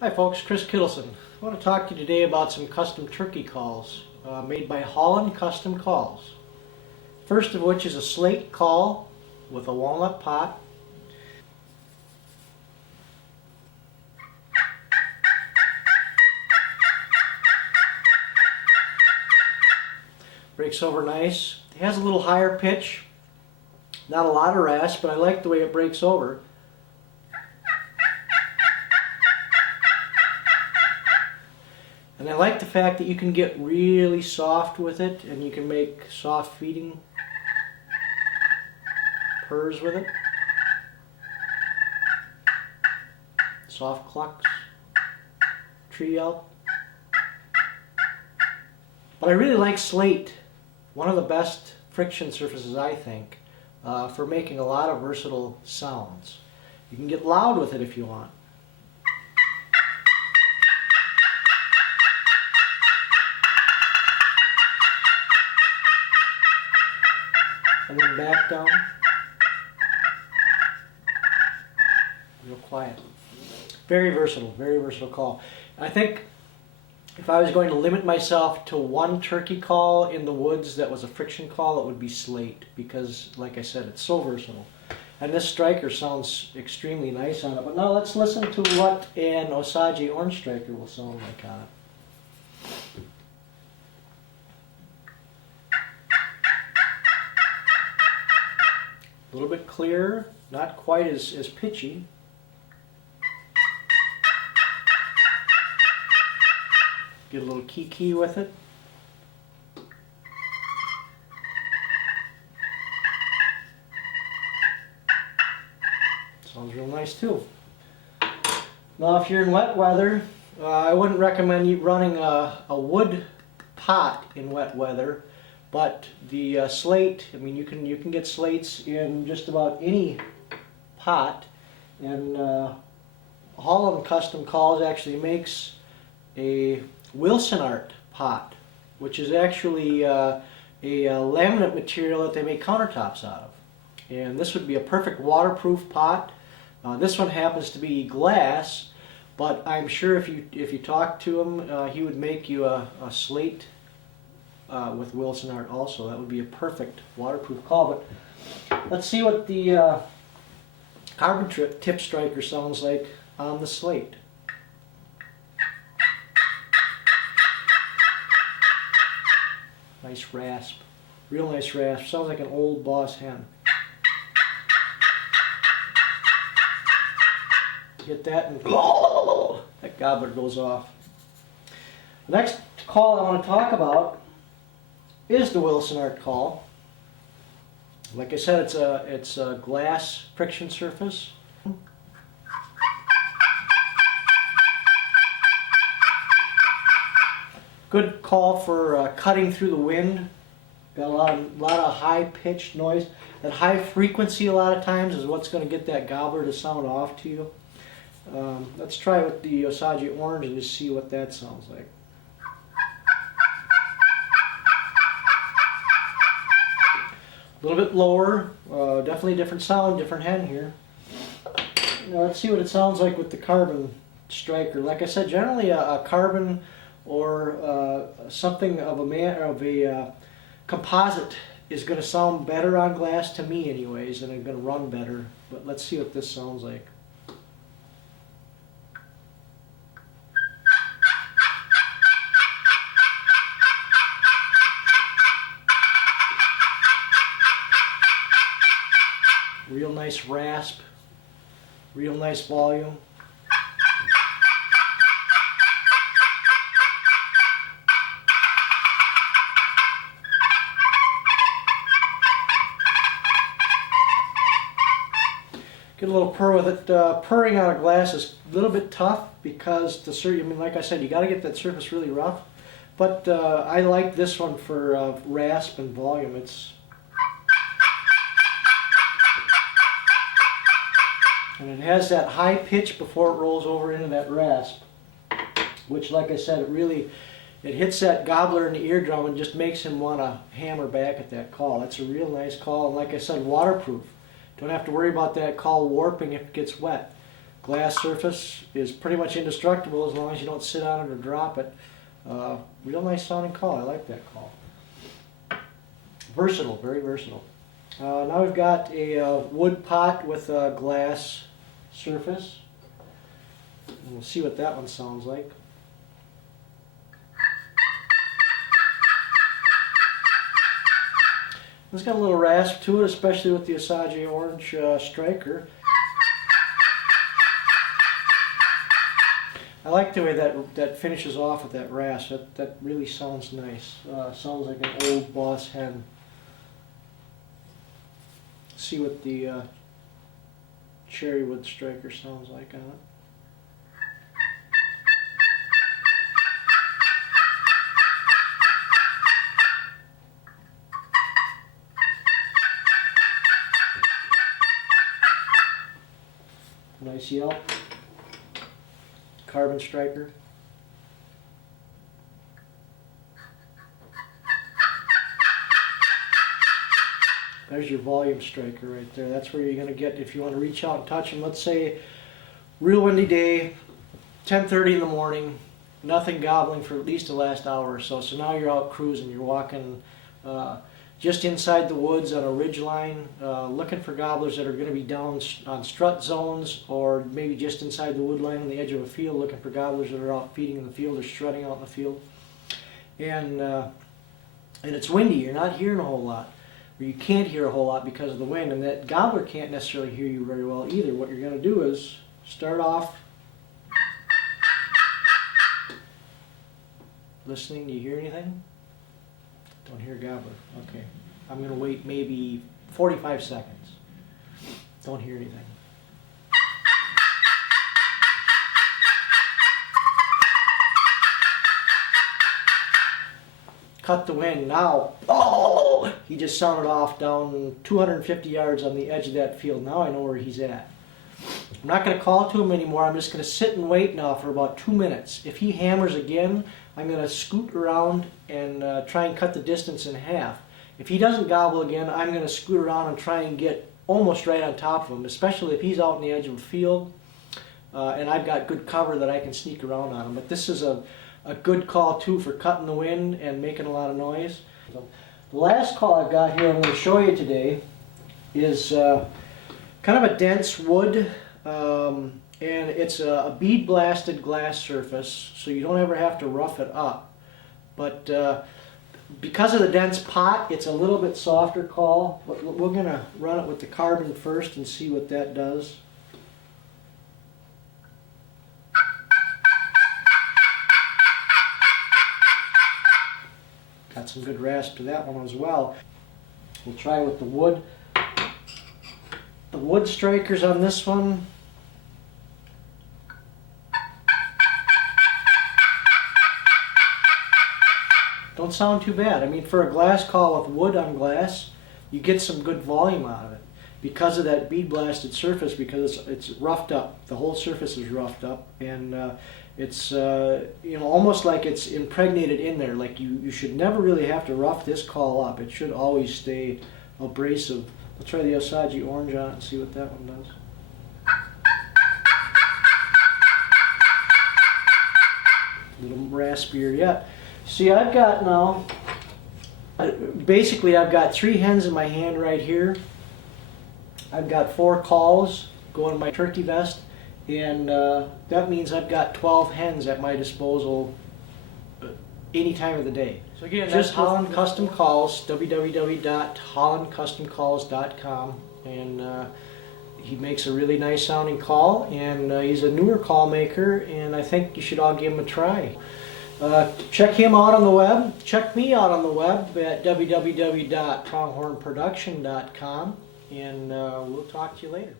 Hi folks, Chris Kittleson. I want to talk to you today about some custom turkey calls made by Holland Custom Calls. First of which is a slate call with a walnut pot. Breaks over nice. It has a little higher pitch, not a lot of rasp, but I like the way it breaks over. And I like the fact that you can get really soft with it, and you can make soft feeding purrs with it. Soft clucks, tree yelp. But I really like slate, one of the best friction surfaces I think, for making a lot of versatile sounds. You can get loud with it if you want. And then back down. Real quiet. Very versatile call. I think if I was going to limit myself to one turkey call in the woods that was a friction call, it would be slate, because like I said, it's so versatile. And this striker sounds extremely nice on it. But now let's listen to what an Osage orange striker will sound like on it. A little bit clearer, not quite as pitchy. Get a little key with it. Sounds real nice too. Now if you're in wet weather, I wouldn't recommend you running a wood pot in wet weather. But the slate, I mean, you can get slates in just about any pot, and Holland Custom Calls actually makes a Wilson art pot, which is actually a laminate material that they make countertops out of. And this would be a perfect waterproof pot. This one happens to be glass, but I'm sure if you talk to him, he would make you a slate with Wilson art also. That would be a perfect waterproof call. But let's see what the carbon tip striker sounds like on the slate. Nice rasp, real nice rasp. Sounds like an old boss hen. Get that, and that gobbler goes off. The next call I want to talk about is the Wilson art call. Like I said, it's a glass friction surface. Good call for cutting through the wind. Got a lot of high pitched noise. That high frequency a lot of times is what's going to get that gobbler to sound off to you. Let's try with the Osage orange and just see what that sounds like. A little bit lower, definitely a different sound, different hen here. Now let's see what it sounds like with the carbon striker. Like I said, generally a carbon or something of a composite is going to sound better on glass, to me anyways, and it's going to run better. But let's see what this sounds like. Real nice rasp, real nice volume. Get a little purr with it. Purring out of glass is a little bit tough because I mean, like I said, you got to get that surface really rough. But I like this one for rasp and volume. And it has that high pitch before it rolls over into that rasp, which, like I said, it hits that gobbler in the eardrum and just makes him want to hammer back at that call. That's a real nice call, and like I said, waterproof. Don't have to worry about that call warping if it gets wet. glass surface is pretty much indestructible as long as you don't sit on it or drop it. Real nice sounding call. I like that call. Versatile, very versatile. Now we've got a wood pot with a glass surface. And we'll see what that one sounds like. It's got a little rasp to it, especially with the Osage Orange striker. I like the way that finishes off with that rasp. That really sounds nice. Sounds like an old boss hen. See what the cherry wood striker sounds like on it. Nice yelp. Carbon striker. There's your volume striker right there. That's where you're going to get, if you want to reach out and touch them. Let's say, real windy day, 10:30 in the morning, nothing gobbling for at least the last hour or so. So now you're out cruising. You're walking just inside the woods on a ridge line, looking for gobblers that are going to be down on strut zones, or maybe just inside the wood line on the edge of a field, looking for gobblers that are out feeding in the field or strutting out in the field. And it's windy. You're not hearing a whole lot. Or you can't hear a whole lot because of the wind, and that gobbler can't necessarily hear you very well either. What you're going to do is start off listening. Do you hear anything? Don't hear a gobbler. Okay. I'm going to wait maybe 45 seconds. Don't hear anything. Cut the wind. Now, oh, he just sounded off down 250 yards on the edge of that field. Now I know where he's at. I'm not going to call to him anymore. I'm just going to sit and wait now for about 2 minutes. If he hammers again, I'm going to scoot around and try and cut the distance in half. If he doesn't gobble again, I'm going to scoot around and try and get almost right on top of him, especially if he's out on the edge of a field and I've got good cover that I can sneak around on him. But this is a good call too for cutting the wind and making a lot of noise. So, the last call I've got here I'm going to show you today is kind of a dense wood, and it's a bead blasted glass surface, so you don't ever have to rough it up. But because of the dense pot, it's a little bit softer call. But we're going to run it with the carbon first and see what that does. Got some good rasp to that one as well. We'll try with the wood. The wood strikers on this one. Don't sound too bad. I mean, for a glass call with wood on glass, you get some good volume out of it because of that bead blasted surface, because it's roughed up. The whole surface is roughed up, and it's almost like it's impregnated in there. Like you should never really have to rough this call up. It should always stay abrasive. We'll try the Osage Orange on it and see what that one does. A little raspier yet. See, I've got now, basically I've got 3 hens in my hand right here. I've got 4 calls going in my turkey vest, and that means I've got 12 hens at my disposal any time of the day. So again, just Holland Custom Calls, www.hollandcustomcalls.com, and he makes a really nice sounding call, and he's a newer call maker, and I think you should all give him a try. Check him out on the web. Check me out on the web at www.pronghornproduction.com, and we'll talk to you later.